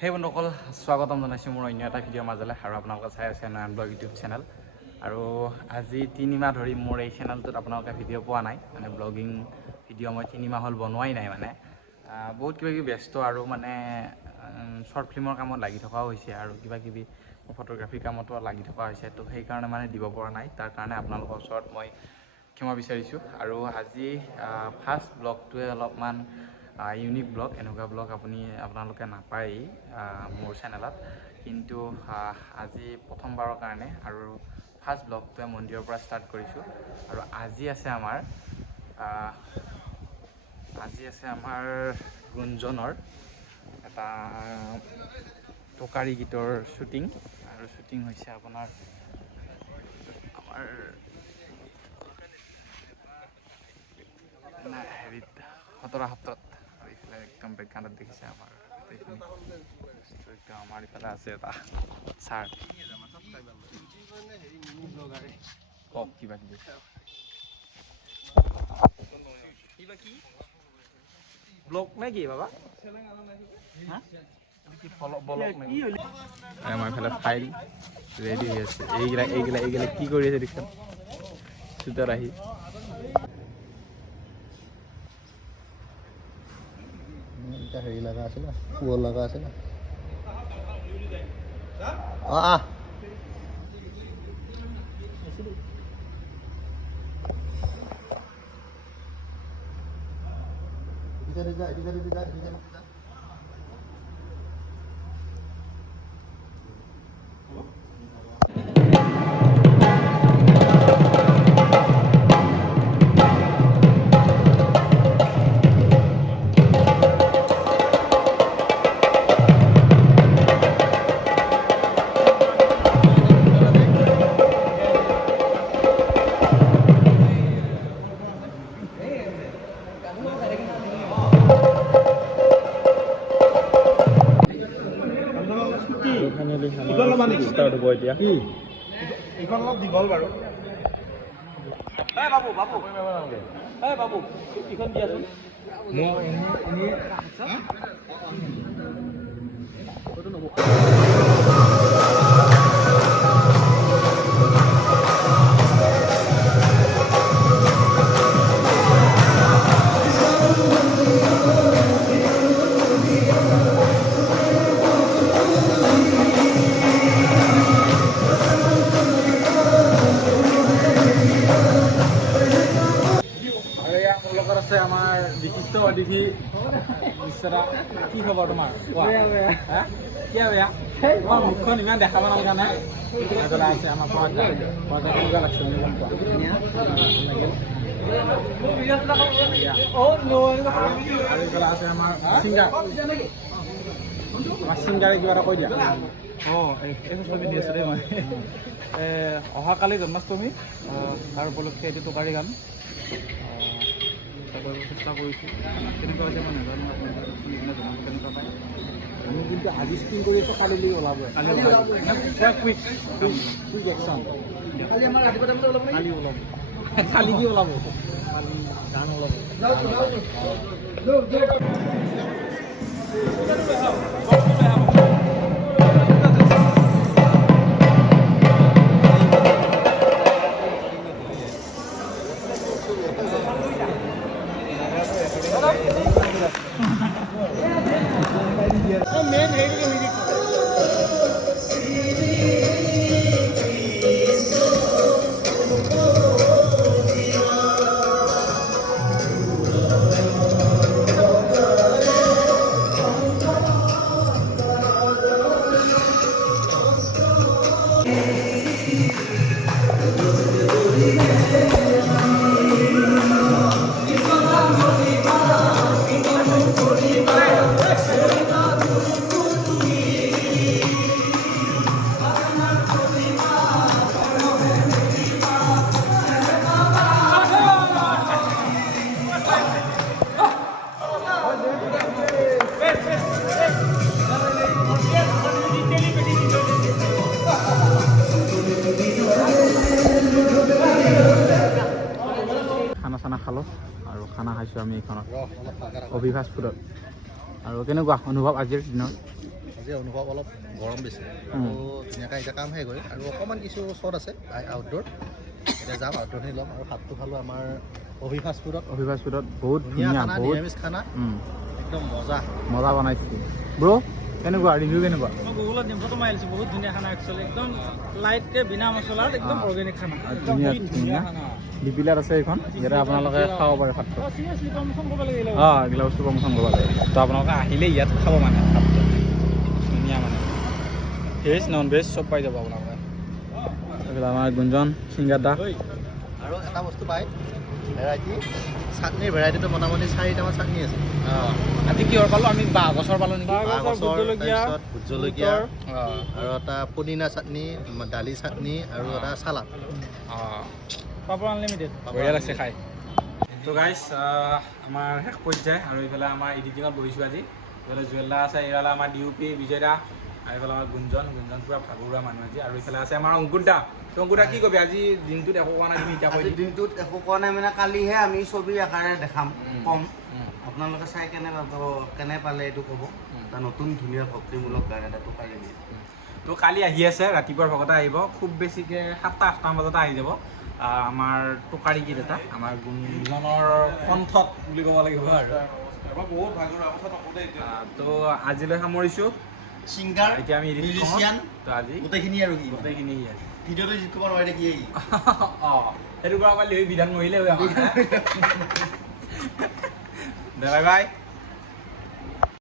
সেই বন্ধুসকল স্বাগতম জনাইছোঁ মোৰ অন্য এটা ভিডিঅ'ৰ মাজলৈ আৰু আপোনালোকে চাই আছে নয়ন ব্লগ ইউটিউব চেনেল। আৰু আজি 3 মাহ ধৰি মোৰ এই চেনেলটোত আপোনালোকে ভিডিঅ' পোৱা নাই, মানে ব্লগিং ভিডিঅ' মই 3 মাহ হ'ল বনোৱাই নাই। মানে বহুত কিবা কিবি ব্যস্ত আৰু মানে শ্বৰ্ট ফিল্মৰ কামত লাগি থকাও হৈছে আৰু কিবা কিবি ফটোগ্ৰাফী কামতো লাগি থকা হৈছে। তো সেইকাৰণে মানে দিব পৰা নাই, তাৰ কাৰণে আপোনালোকৰ ওচৰত মই ক্ষমা বিচাৰিছোঁ। আৰু আজি ফাৰ্ষ্ট ব্লগটোৱে অলপমান ইউনিক ব্লগ, এনেকুৱা ব্লগ আপোনালোকে নাপায়েই মোৰ চেনেলত। কিন্তু আজি প্ৰথমবাৰৰ কাৰণে আৰু ফাৰ্ষ্ট ব্লগটোৱে মন্দিৰৰ পৰা ষ্টাৰ্ট কৰিছোঁ। আৰু আজি আছে আমাৰ গুঞ্জনৰ এটা টোকাৰী গীতৰ শ্বুটিং, আৰু শ্বুটিং হৈছে আপোনাৰ আমাৰ হেৰিত খতৰা সত্ৰত। আৰু এইফালে একদম বেকগ্ৰাউণ্ডত দেখিছে আমাৰ গোটেইখিনি একদম আমাৰ ইফালে আছে এটা ছাৰ কওক কিবা কিবি ব্লগ নে কি বাবা? আমাৰ এইফালে ফাইল ৰেডি হৈ আছে। এইগিলা কি কৰি আছে দেখিছে চুটাৰ আহি। হেৰি লগা আছে না, পোহৰ লগা আছে না। ষ্টাৰ্ট হ'ব এতিয়া। এইখন অলপ দীঘল বাৰু। বাবু ইখন দিয়াচোন। আছে আমাৰ বিশিষ্ট অতিথি বিচৰা। কি খবৰ তোমাৰ? কিয় বেয়া? তোমাৰ মুখখন ইমান দেখাব নালাগে নে? আছে আমাৰ কেনেকুৱা লাগছে বুলি গম পোৱা? আছে আমাৰ ছিংগাৰে কিবা এটা কৈ দিয়া। ছবি দি আছে দেই মই। অহাকালি জন্মাষ্টমী, তাৰ উপলক্ষে এইটো টোকাৰী গান চেষ্টা কৰিছোঁ। কেনেকুৱা হৈছে মই নাজানো, আপোনালোকে জনাব কেনেকুৱা পায়। আমি কিন্তু আজি স্ক্ৰীন কৰি আছোঁ, কালি ওলাব। কুইক একশ্যন কালি আমাৰ ৰাতিপুৱা ওলাব, কালি ওলাব, কালি কি ওলাব, কালি গান ওলাব। খানা খালোঁ আৰু খানা খাইছোঁ আমি এইখনত অভি ফাষ্ট ফুডত। আৰু কেনেকুৱা অনুভৱ আজিৰ দিনৰ? আজি অনুভৱ অলপ গৰম বেছি আৰু ধুনীয়াকৈ এতিয়া কাম শেষ হয় আৰু অকণমান কিছু শ্বট আছে আউটডোৰ এতিয়া যাম আউটডোৰখিনি ল'ম আৰু ভাতটো খালোঁ আমাৰ অভি ফাষ্টফুডত বহুত ধুনীয়া ধুনীয়া খানা বহুত নিৰামিষ খানা একদম মজা মজা বনাইছে ব্ৰ' কেনেকুৱা ৰিভিউ কেনেকুৱা মই গুগলত দিম ফটো মাৰি আনিছোঁ বহুত ধুনীয়া খানা একচুৱেলি একদম লাইটকৈ বিনা মছলাত একদম অৰ্গেনিক খানা ধুনীয়া ধুনীয়া ডিপিলাত আছে এইখন ইয়াতে আপোনালোকে খাব পাৰে ভাতটো চিৰিয়াছলি প্ৰমোশ্যন কৰিব লাগিলে এইগিলা বস্তু প্ৰমোশ্যন কৰিব লাগে তো আপোনালোকে আহিলে ইয়াত খাব মানে ভাতটো ধুনীয়া মানে ভেজ নন ভেজ চব পাই যাব আপোনালোকে এইফালে আমাৰ গুঞ্জন চিংগাদা আৰু এটা বস্তু পায় ভেৰাইটি চাটনিৰ ভেৰাইটিটো মোটামুটি 4টামান চাটনি আছে আজি কিহৰ পালোঁ আমি বাঁহ গছৰ পালোঁ নেকি বাঁহগছৰ, তাৰপিছত ভোট জলকীয়া আৰু এটা পদিনা চাটনি দালি চাটনি আৰু এটা চালাড পাপৰ আনলিমিটেড বঢ়িয়া লাগছে খাই তো গাইজ আমাৰ শেষ পৰ্যায় আৰু এইফালে আমাৰ এডিটিঙত বহিছোঁ আজি এইফালে জুৱেলদা আছে এইফালে আমাৰ DOP বিজয় দা আৰু এইফালে আমাৰ গুঞ্জন পুৰা ভাগৰুৱা মানুহ আজি আৰু এইফালে আছে আমাৰ অংকুৰ দা তো অংকুৰ দা কি ক'বি আজি দিনটোত একো কোৱা নাই তুমি এতিয়া কৈ আজিৰ দিনটোত একো কোৱা নাই মানে কালিহে আমি ছবি আকাৰে দেখাম কম আপোনালোকে চাই কেনে পালে এইটো ক'ব এটা নতুন ধুনীয়া ভক্তিমূলক গান এটা কালি দিয়ে তো কালি আহি আছে ৰাতিপুৱাৰ ভগতে আহিব খুব বেছিকৈ 7টা-8টা বজাতে আহি যাব আমাৰ টোকাৰী গীত এটা আমাৰ গুঞ্জনৰ কণ্ঠত বুলি ক'ব লাগিব আৰু বহুত ভাগৰুৱা কথা নকওঁতে তো আজিলৈ সামৰিছোঁ ছিংগাৰ এতিয়া আমি মিউজিচিয়ান তো আজি গোটেইখিনি আৰু কি গোটেইখিনি আছে ভিডিঅ'টো জিত কৰিব নোৱাৰে কি সেইটো কৰা পালি বিধান মহিলে বাই বাই